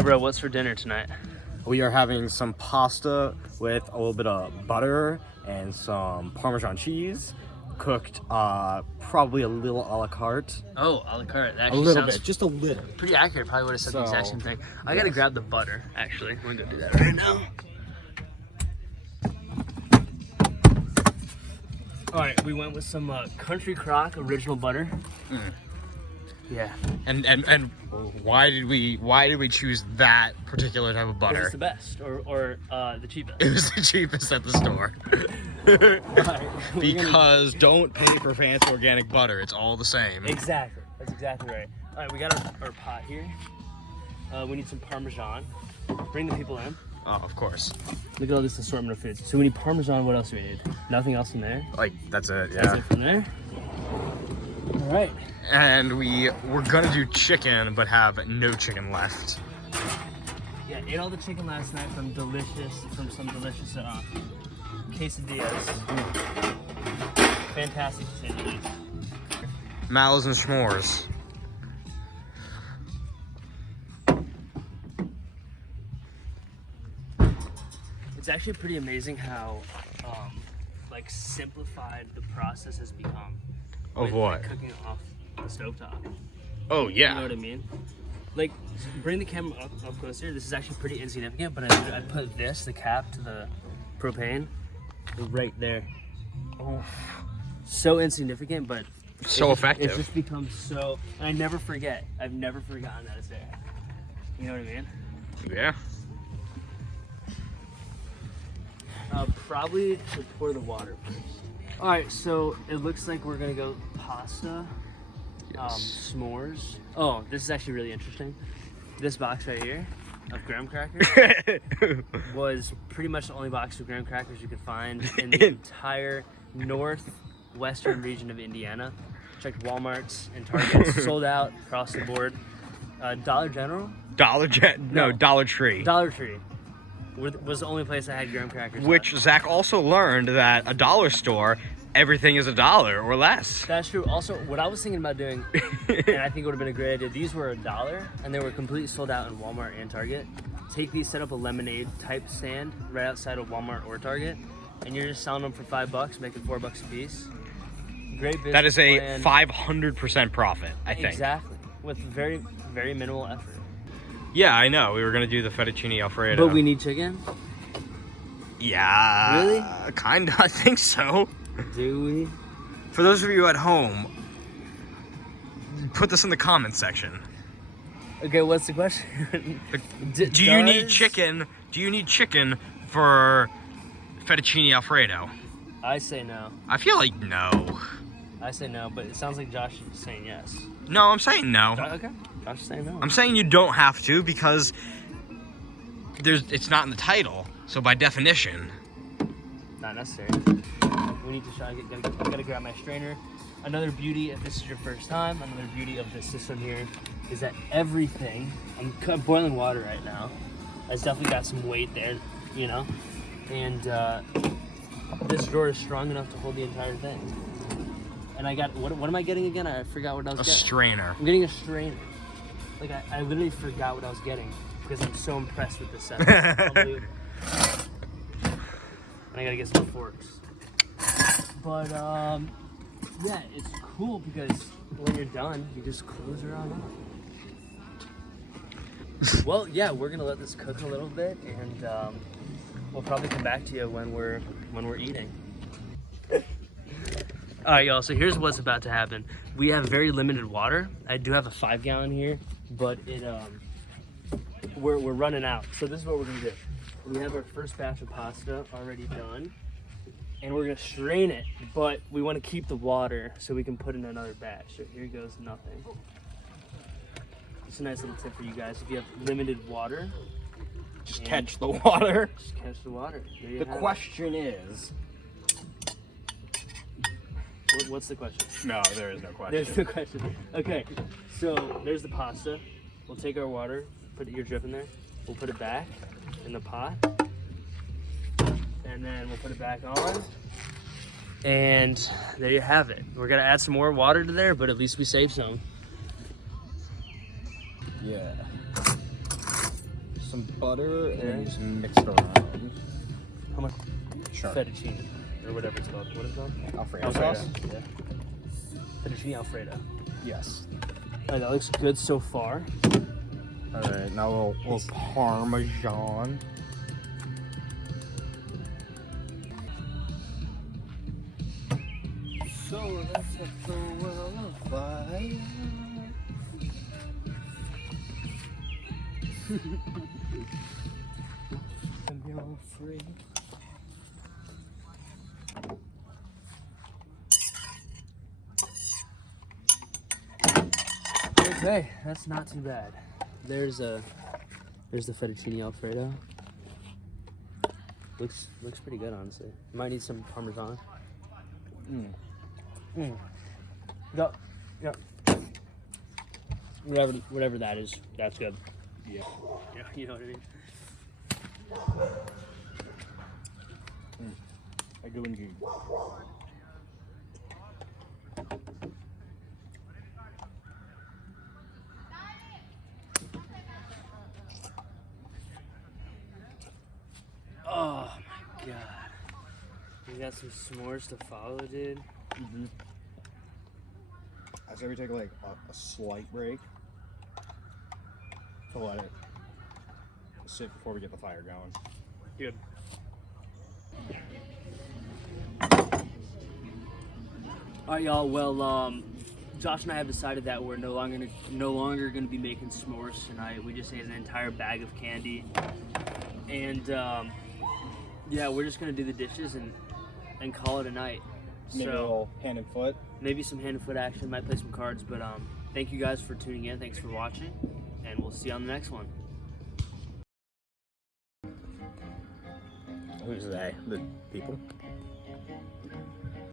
Hi, bro. What's for dinner tonight? We are having some pasta with a little bit of butter and some Parmesan cheese, cooked probably a little a la carte. Oh, a la carte. That A actually little sounds bit, just a little. pretty accurate. Probably would have said the exact So, same thing. I gotta grab the butter, actually. I'm gonna go do that right now. All right, we went with some Country Crock original butter. Yeah, And why did we choose that particular type of because butter? it's the best, or the cheapest. It was the cheapest at the store. Because don't pay for fancy organic butter. It's all the same. Exactly. That's exactly right. All right, we got our pot here. We need some Parmesan. Bring the people in. Oh, of course. Look at all this assortment of foods. So we need Parmesan. What else do we need? Nothing else in there. Like, that's it, That's yeah. it from there. All right. And we're gonna do chicken, but have no chicken left. Yeah, ate all the chicken last night from some delicious quesadillas. Fantastic quesadillas. Mallows and s'mores. It's actually pretty amazing how like simplified the process has become. Of with, what? like, cooking off the stovetop. Oh, You know yeah. what I mean? Like, bring the camera up closer. This is actually pretty insignificant, but I put the cap to the propane, right there. Oh, so insignificant, but So effective. It's just become so. And I never forget. I've never forgotten that it's there. You know what I mean? Yeah. Probably to pour the water first. All right, so it looks like we're gonna go pasta, s'mores. Oh, this is actually really interesting. This box right here of graham crackers was pretty much the only box of graham crackers you could find in the entire northwestern region of Indiana. Checked Walmart's and Target's, sold out across the board. Dollar General? Dollar Tree. Dollar Tree was the only place I had graham crackers. Which left. Zach also learned that a dollar store, everything is $1 or less. That's true. Also, what I was thinking about doing, and I think it would have been a great idea, these were $1 and they were completely sold out in Walmart and Target. Take these, set up a lemonade type stand right outside of Walmart or Target, and you're just selling them for $5, making $4 a piece. Great business That is a plan. 500% profit, I think. Exactly. With very, very minimal effort. Yeah, I know. We were going to do the fettuccine Alfredo. But we need chicken? Yeah. Really? Kinda, I think so. Do we? For those of you at home, put this in the comment section. Okay, what's the question? Do you need chicken? Do you need chicken for fettuccine Alfredo? I say no. I feel like no. I say no, but it sounds like Josh is saying yes. No, I'm saying no. Okay. Josh is saying no. I'm saying you don't have to because it's not in the title. So by definition, Not necessary. We need to try. Gotta grab my strainer. Another beauty, if this is your first time, another beauty of this system here is that everything. I'm boiling water right now. It's definitely got some weight there, you know. And this drawer is strong enough to hold the entire thing. And I got what am I getting again? I forgot what I was a getting. strainer. I'm getting a strainer. Like I literally forgot what I was getting because I'm so impressed with this setup. Unbelievable. And I gotta get some forks. But yeah, it's cool because when you're done, you just close her on up. Well, yeah, we're gonna let this cook a little bit, and we'll probably come back to you when we're eating. All right, y'all. So here's what's about to happen. We have very limited water. I do have a 5-gallon here, but it we're running out. So this is what we're gonna do. We have our first batch of pasta already done, and we're gonna strain it. But we want to keep the water so we can put in another batch. So here goes nothing. Just a nice little tip for you guys. If you have limited water, Just catch the water. just catch the water. There you The have it. question is. What's the question? No, there is no question. There's the question. Okay, so there's the pasta. We'll take our water, put your drip in there. We'll put it back in the pot. And then we'll put it back on. And there you have it. We're gonna add some more water to there, but at least we saved some. Yeah. some butter and then Yeah. just mix it around. How much? Sure. Fettuccine, or whatever it's called. What is it called? Alfredo Alfredo. sauce? Yeah. Fettuccine Alfredo. Yes. Alright, that looks good so far. Alright, now a little Parmesan. So let's set the world on fire. And you're free. Okay, that's not too bad. There's the fettuccine Alfredo. Looks pretty good, honestly. Might need some Parmesan. Go. Whatever that is, that's good. Yeah. Yeah, you know what I mean. I do indeed. Oh my god. We got some s'mores to follow, dude. I say we take like a slight break to let it sit before we get the fire going. Good. Alright, y'all. Well, Josh and I have decided that we're no longer gonna be making s'mores tonight. We just ate an entire bag of candy, and yeah, we're just gonna do the dishes and call it a night. Maybe a So little hand and foot. maybe some hand and foot action. Might play some cards, but thank you guys for tuning in. Thanks for watching, and we'll see you on the next one. Who's they? The people?